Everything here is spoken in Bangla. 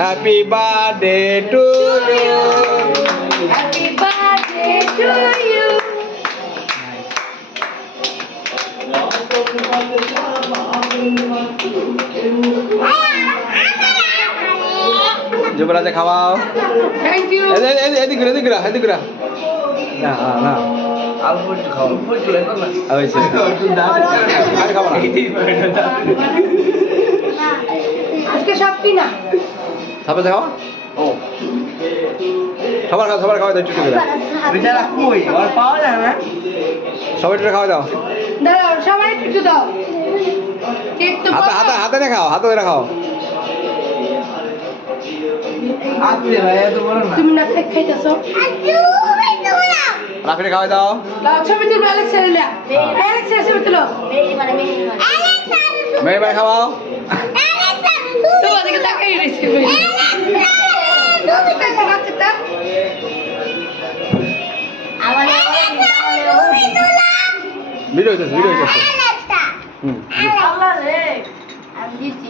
Happy birthday to you. Happy birthday to you. যুবরাজে খাওয়াও। Thank you. এদিক ঘুরা। না না হয়েছে আমি খাবো না। আজকে সব কি না? সবাই খাওয়া সবার খাওয়া দাও একটু করে। সবাই একটু খাওয়া দাও। দাও সবাই একটু দাও। কেক তো হাতে রে খাও, হাতে খাও। তুমি না খাইতেছো। রাফিরে খাওয়া দাও। লাও ছবি তুলো অ্যালেক্স এলিয়া। অ্যালেক্স ছবি তুলো। মেয়ে ভাই খাওয়াও। তোমার দিকে তাকাই রইছে ভাই। তুমি তাকে বাচ্চাটা। ভিডিও হইতেছে। আল্লাহ রে আমি দিচ্ছি।